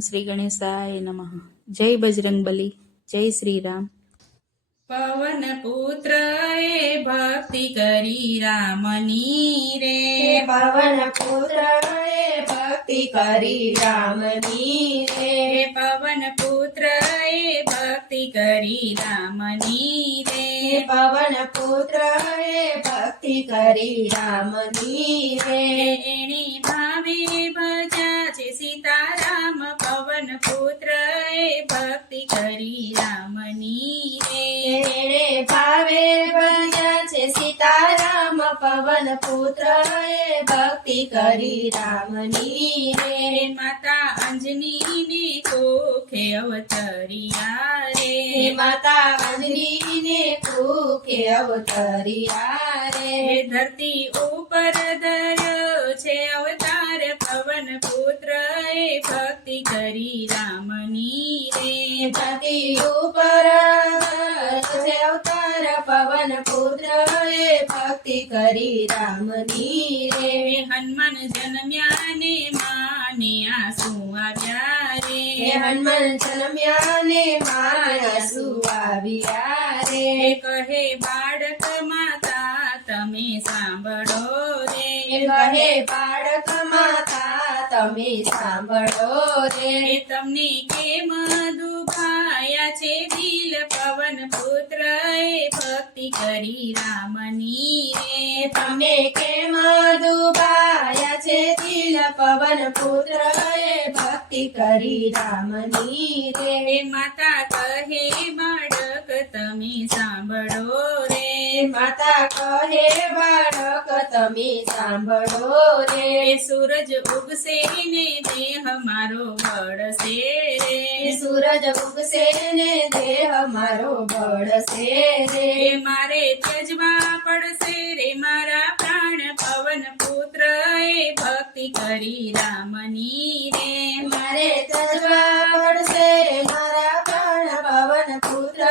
શ્રી ગણેશાય નમઃ. જય બજરંગબલી, જય શ્રી રામ. પવન પુત્ર એ ભક્તિ કરી રામની રે. પવન પુત્ર એ ભક્તિ કરી રામની રે. પવન પુત્ર એ ભક્તિ કરી રામની રે. પવન પુત્ર એ ભક્તિ કરી રામની રે. એની ભાવે ભજા છે સીતારામ. પવન પુત્ર એ ભક્તિ કરી રામની રે. એણે ભાવે ભજ્યા છે સીતારામ. પવન પુત્ર એ ભક્તિ કરી રામની રે. માતા અંજની ને કોખે અવતરિયા રે. માતા અંજની ને કુખે અવતરિયા રે. ધરતી ઉપર ધર્યો છે અવતાર. પવન પુત્ર એ ભક્તિ કરી રામની રે. ધરતી ઉપર છે અવતાર. પવન પુત્ર એ ભક્તિ કરી રામની રે. હનુમાન જન્મ્યા ને માને આંસુ આવ્યા રે. હનુમાન જન્મ્યા ને માણસુ આવ્યા રે. કહે બાળક માતા તમે સાંભળો રે. કહે બાળક માતા તમે સાંભળો રે. તમને કેમ દુભાયા છે દિલ. પવન પુત્ર એ ભક્તિ કરી રામની રે. તમે કેમ દુભાયા છે દિલ. પવન પુત્ર એ ભક્તિ કરી રામની રે. માતા કહે બાળક તમે સાંભળો રે. માતા કહે બાળક તમે સાંભળો રે. સૂરજ ઉગશે ને દેહ મારો બળશે રે. સૂરજ ઉગશે ને દેહ મારો બળશે રે. મારે ત્યજવા પડશે રે મારા પ્રાણ. પવન પુત્ર એ ભક્તિ કરી રામની રે. મારે તજવા પડશે મારા પ્રાણ. પવન પુત્ર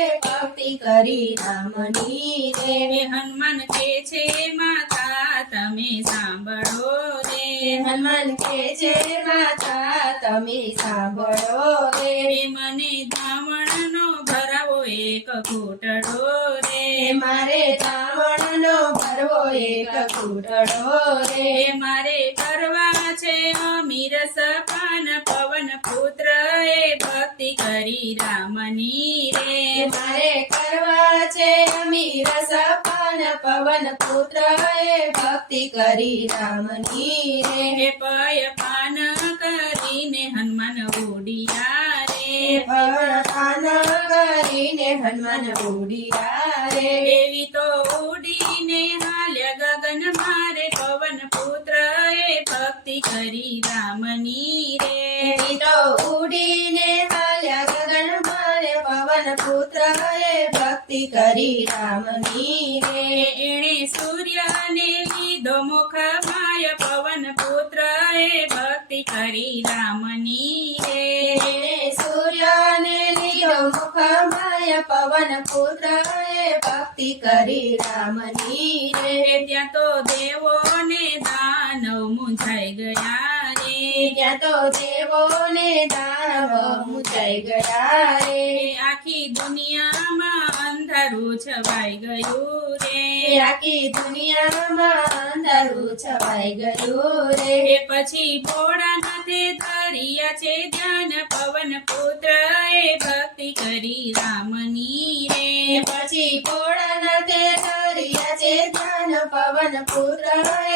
એ ભક્તિ કરી રામની રે. હનુમાન કે છે માતા તમે સાંભળો રે. હનુમાન કે છે માતા તમે સાંભળો રે. મને ધાવણનો ભરાવો એક ઘૂંટડો રે. મારે ધાવણનો ભરવો એક ઘૂંટડો રે. મારે કરવા છે અમીર સપાન. પવન પુત્ર એ ભક્તિ કરી રામની રે. મારે કરવા છે અમીર સપાન. પવન પુત્ર એ ભક્તિ કરી રામની રે. પય પાન કરીને હનુમાન ઉડિયા રે. પવન પાન કરીને હનુમાન ઉડિયા રે. એવી તો ઉડીને હાલ્યા ગગન મારે. પવન પુત્ર એ ભક્તિ કરી રામની રે. એવી તો ઉડીને હાલ્યા ગગન મારે. પવન પુત્ર એ ભક્તિ કરી રામની રે. એણે સૂર્યને લીધો મુખ માય. પવન પુત્ર એ ભક્તિ કરી રામની રે. એણે સૂર્યને લીધો મુખ માય. પવન પુત્ર એ ભક્તિ કરી રામની રે. ત્યાં તો દેવોને દાનવ મૂંઝાઈ ગયા રે. ત્યાં તો દેવો ને દાનવ મૂંઝાઈ ગયા રે. આખી દુનિયામાં અંધારું છવાઈ ગયું રે. આખી દુનિયામાં અંધારું છવાઈ ગયું રે. પછી ભોળાનાથે ધર્યા છે ધ્યાન. પવન પુત્ર એ ભક્તિ કરી રામની રે. પછી ભોળાનાથે ધર્યા છે ધ્યાન. પવન પુત્ર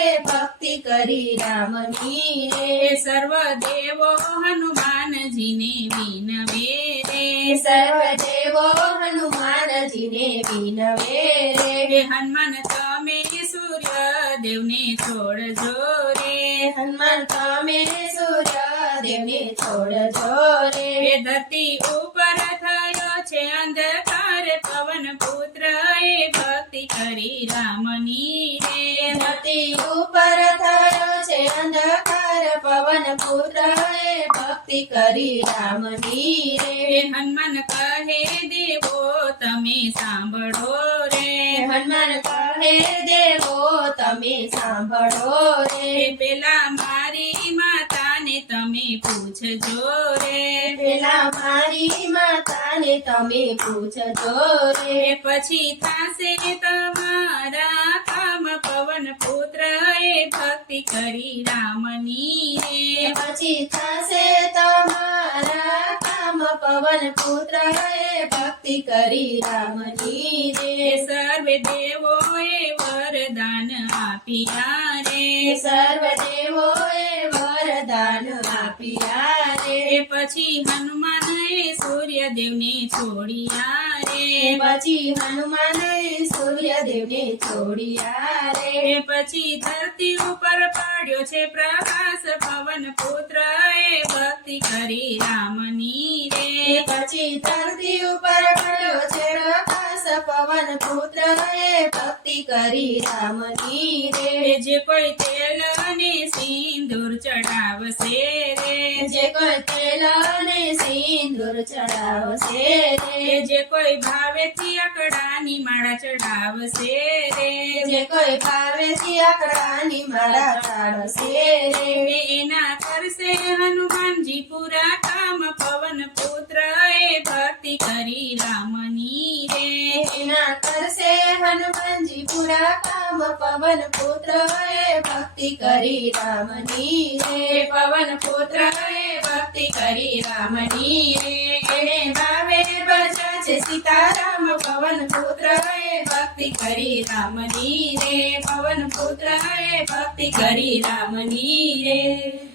એ ભક્તિ કરી રામની રે. સર્વ દેવો હનુમાનજીને વિનવે રે. સર્વ દેવો હનુમાનજીને વિનવે રે. હનુમાન તમે સૂર્ય દેવને છોડજો રે. હનુમાન તમે સૂર્ય દેવને છોડજો રે. ધરતી ઉપર થયો છે અંધકાર. પવન પુત્ર એ ભક્તિ કરી રામની રે. ધરતી ઉપર થયો છે અંધકાર. પવન પુત્ર એ ભક્તિ કરી રામની રે. હનુમાન કહે દેવો તમે સાંભળો રે. હનુમાન કહે દેવો તમે સાંભળો રે. પેલા મારી માતાને તમે પૂછજો રે પેલા મારી માતાને તમે પૂછજો રે એ પછી થાશે તમારા કામ પવન પુત્ર એ ભક્તિ કરી રામની રે પછી થશે તમારા કામ પવન પુત્ર એ ભક્તિ કરી રામની એ રે સર્વે દેવોએ વરદાન આપ્યા રે સર્વ દેવોએ વરદાન આપ્યા રે એ પછી હનુમાનએ સૂર્યદેવને છોડ્યા રે પછી હનુમાને સૂર્યદેવને છોડ્યા રે એ પછી ધરતી ઉપર પાડ્યો છે પ્રકાશ પવન પુત્ર એ ભક્તિ કરી રામની રે પછી ધરતી ઉપર પડ્યો છે પ્રકાશ પવન પુત્ર એ ભક્તિ કરી રામની રે એ જે કોઈ તેલ અને સિંદૂર ચડાવશે રે જે કોઈ તેલ અને સિંદૂર ચડાવશે રે એ જે કોઈ ભાવેથી અકડાની માળા ચડાવશે રે જે કોઈ ભાવેથી આકડાની માળા ચાડશે રે એ એના કરશે હનુમાનજી પૂરા કામ પવન પુત્ર એ ભક્તિ કરી રામની રે એના કરશે હનુમાનજી પુરા કામ પવન પુત્ર એ ભક્તિ કરી રામની રે એ પવન પુત્ર એ ભક્તિ કરી રામની રે એને ભાવે બજા છે સીતારામ પવન પુત્ર એ ભક્તિ કરી રામની રે પવન પુત્ર એ ભક્તિ કરી રામની રે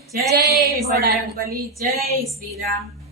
જય બજરંગબલી જય શ્રી રામ